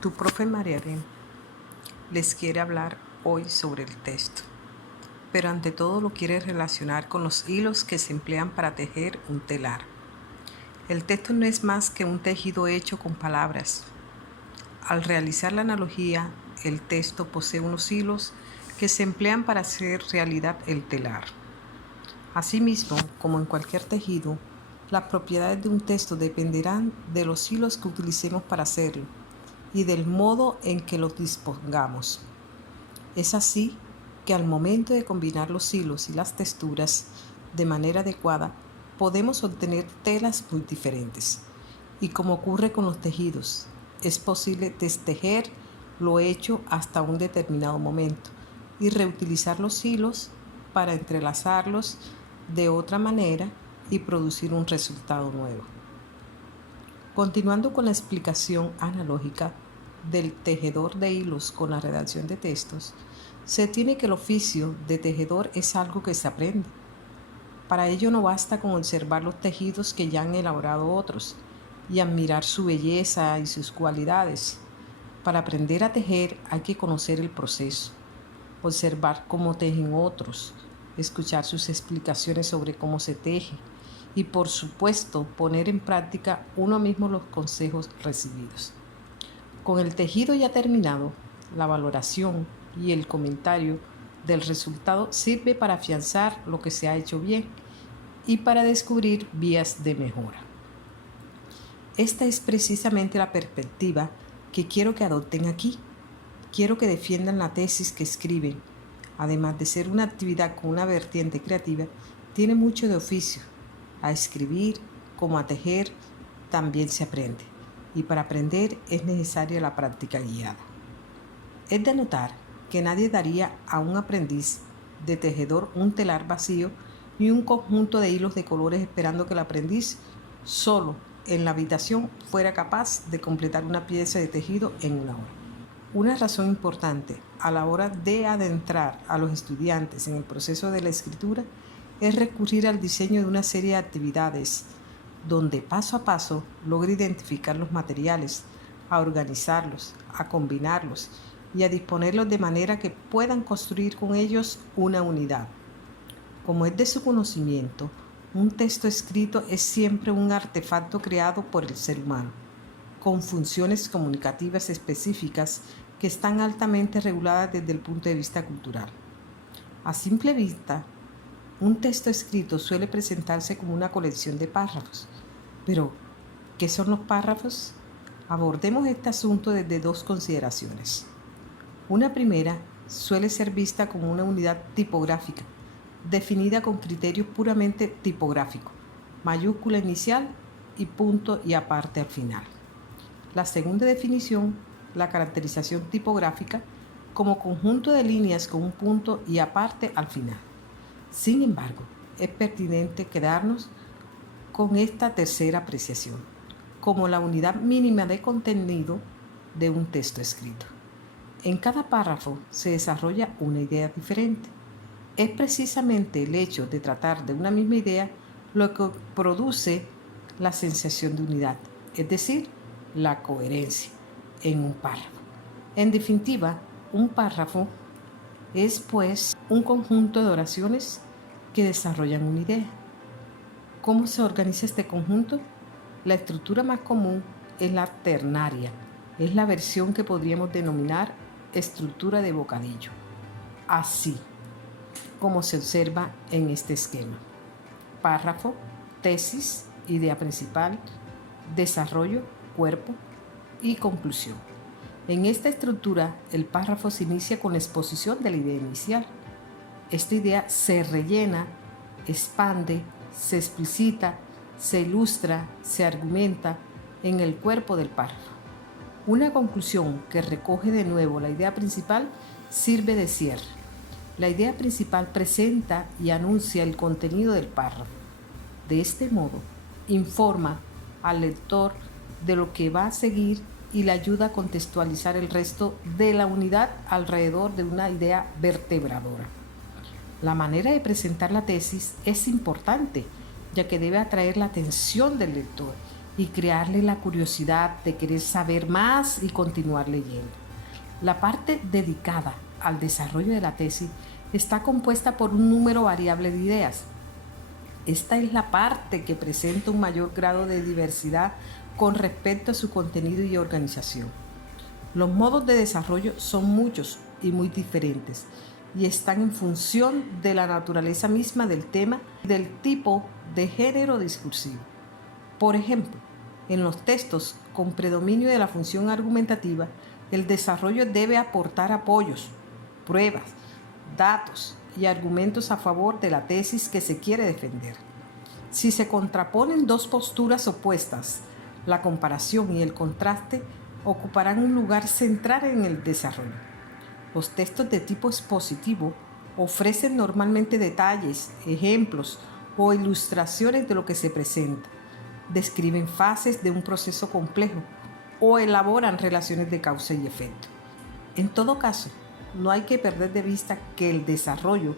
Tu profe Mariarín les quiere hablar hoy sobre el texto, pero ante todo lo quiere relacionar con los hilos que se emplean para tejer un telar. El texto no es más que un tejido hecho con palabras. Al realizar la analogía, el texto posee unos hilos que se emplean para hacer realidad el telar. Asimismo, como en cualquier tejido, las propiedades de un texto dependerán de los hilos que utilicemos para hacerlo y del modo en que los dispongamos. Es así que al momento de combinar los hilos y las texturas de manera adecuada, podemos obtener telas muy diferentes. Y como ocurre con los tejidos, es posible destejer lo hecho hasta un determinado momento y reutilizar los hilos para entrelazarlos de otra manera y producir un resultado nuevo. Continuando con la explicación analógica del tejedor de hilos con la redacción de textos, se tiene que el oficio de tejedor es algo que se aprende. Para ello no basta con observar los tejidos que ya han elaborado otros y admirar su belleza y sus cualidades. Para aprender a tejer hay que conocer el proceso, observar cómo tejen otros, escuchar sus explicaciones sobre cómo se teje y, por supuesto, poner en práctica uno mismo los consejos recibidos. Con el tejido ya terminado, la valoración y el comentario del resultado sirve para afianzar lo que se ha hecho bien y para descubrir vías de mejora. Esta es precisamente la perspectiva que quiero que adopten aquí. Quiero que defiendan la tesis que escriben. Además de ser una actividad con una vertiente creativa, tiene mucho de oficio. A escribir como a tejer también se aprende, y para aprender es necesaria la práctica guiada. Es de notar que nadie daría a un aprendiz de tejedor un telar vacío ni un conjunto de hilos de colores esperando que el aprendiz solo en la habitación fuera capaz de completar una pieza de tejido en una hora. Una razón importante a la hora de adentrar a los estudiantes en el proceso de la escritura es recurrir al diseño de una serie de actividades donde paso a paso logre identificar los materiales, a organizarlos, a combinarlos y a disponerlos de manera que puedan construir con ellos una unidad. Como es de su conocimiento, un texto escrito es siempre un artefacto creado por el ser humano, con funciones comunicativas específicas que están altamente reguladas desde el punto de vista cultural. A simple vista, un texto escrito suele presentarse como una colección de párrafos. Pero, ¿qué son los párrafos? Abordemos este asunto desde dos consideraciones. Una primera suele ser vista como una unidad tipográfica, definida con criterios puramente tipográficos, mayúscula inicial y punto y aparte al final. La segunda definición, la caracterización tipográfica, como conjunto de líneas con un punto y aparte al final. Sin embargo, es pertinente quedarnos con esta tercera apreciación, como la unidad mínima de contenido de un texto escrito. En cada párrafo se desarrolla una idea diferente. Es precisamente el hecho de tratar de una misma idea lo que produce la sensación de unidad, es decir, la coherencia en un párrafo. En definitiva, un párrafo es pues un conjunto de oraciones que desarrollan una idea. ¿Cómo se organiza este conjunto? La estructura más común es la ternaria, es la versión que podríamos denominar estructura de bocadillo, así como se observa en este esquema: párrafo, tesis, idea principal, desarrollo, cuerpo y conclusión. En esta estructura, el párrafo se inicia con la exposición de la idea inicial. Esta idea se rellena, expande, se explicita, se ilustra, se argumenta en el cuerpo del párrafo. Una conclusión que recoge de nuevo la idea principal sirve de cierre. La idea principal presenta y anuncia el contenido del párrafo. De este modo, informa al lector de lo que va a seguir y le ayuda a contextualizar el resto de la unidad alrededor de una idea vertebradora. La manera de presentar la tesis es importante, ya que debe atraer la atención del lector y crearle la curiosidad de querer saber más y continuar leyendo. La parte dedicada al desarrollo de la tesis está compuesta por un número variable de ideas. Esta es la parte que presenta un mayor grado de diversidad con respecto a su contenido y organización. Los modos de desarrollo son muchos y muy diferentes y están en función de la naturaleza misma del tema y del tipo de género discursivo. Por ejemplo, en los textos con predominio de la función argumentativa, el desarrollo debe aportar apoyos, pruebas, datos y argumentos a favor de la tesis que se quiere defender. Si se contraponen dos posturas opuestas, la comparación y el contraste ocuparán un lugar central en el desarrollo. Los textos de tipo expositivo ofrecen normalmente detalles, ejemplos o ilustraciones de lo que se presenta, describen fases de un proceso complejo o elaboran relaciones de causa y efecto. En todo caso, no hay que perder de vista que el desarrollo,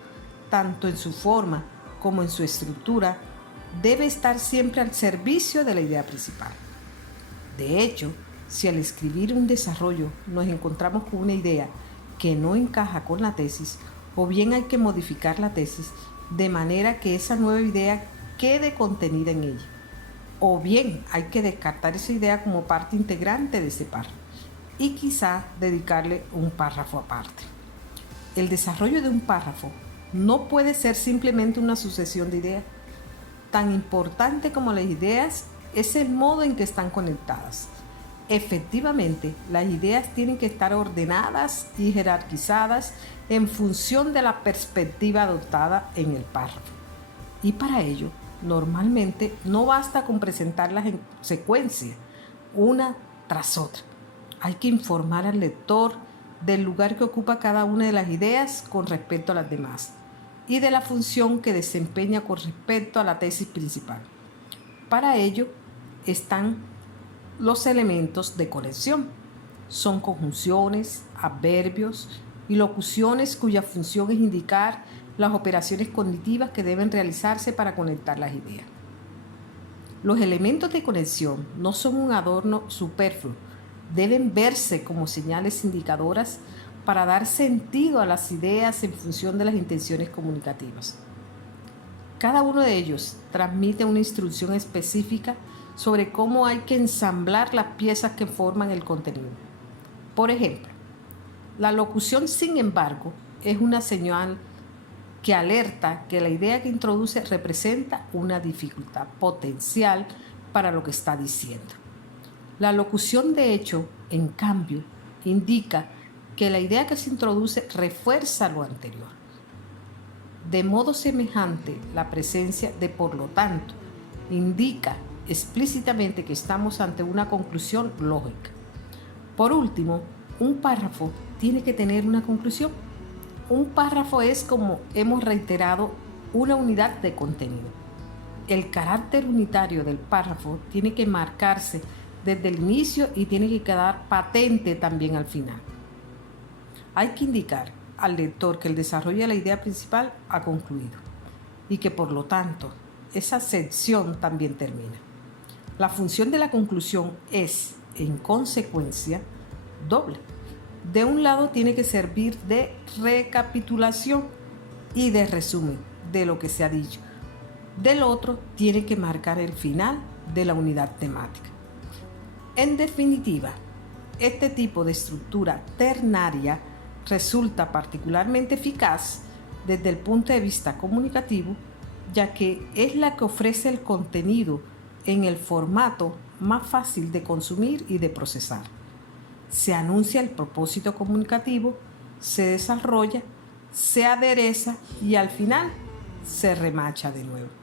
tanto en su forma como en su estructura, debe estar siempre al servicio de la idea principal. De hecho, si al escribir un desarrollo nos encontramos con una idea que no encaja con la tesis, o bien hay que modificar la tesis de manera que esa nueva idea quede contenida en ella, o bien hay que descartar esa idea como parte integrante de ese párrafo y quizá dedicarle un párrafo aparte. El desarrollo de un párrafo no puede ser simplemente una sucesión de ideas. Tan importante como las ideas es el modo en que están conectadas. Efectivamente, las ideas tienen que estar ordenadas y jerarquizadas en función de la perspectiva adoptada en el párrafo. Y para ello, normalmente no basta con presentarlas en secuencia, una tras otra. Hay que informar al lector del lugar que ocupa cada una de las ideas con respecto a las demás y de la función que desempeña con respecto a la tesis principal. Para ello están los elementos de conexión. Son conjunciones, adverbios y locuciones cuya función es indicar las operaciones cognitivas que deben realizarse para conectar las ideas. Los elementos de conexión no son un adorno superfluo, deben verse como señales indicadoras para dar sentido a las ideas en función de las intenciones comunicativas. Cada uno de ellos transmite una instrucción específica sobre cómo hay que ensamblar las piezas que forman el contenido. Por ejemplo, la locución, sin embargo, es una señal que alerta que la idea que introduce representa una dificultad potencial para lo que está diciendo. La locución, de hecho, en cambio, indica que la idea que se introduce refuerza lo anterior. De modo semejante, la presencia de por lo tanto indica explícitamente que estamos ante una conclusión lógica. Por último, un párrafo tiene que tener una conclusión. Un párrafo es, como hemos reiterado, una unidad de contenido. El carácter unitario del párrafo tiene que marcarse desde el inicio y tiene que quedar patente también al final. Hay que indicar al lector que el desarrollo de la idea principal ha concluido y que por lo tanto esa sección también termina. La función de la conclusión es, en consecuencia, doble. De un lado tiene que servir de recapitulación y de resumen de lo que se ha dicho. Del otro tiene que marcar el final de la unidad temática. En definitiva, este tipo de estructura ternaria resulta particularmente eficaz desde el punto de vista comunicativo, ya que es la que ofrece el contenido en el formato más fácil de consumir y de procesar. Se anuncia el propósito comunicativo, se desarrolla, se adereza y al final se remacha de nuevo.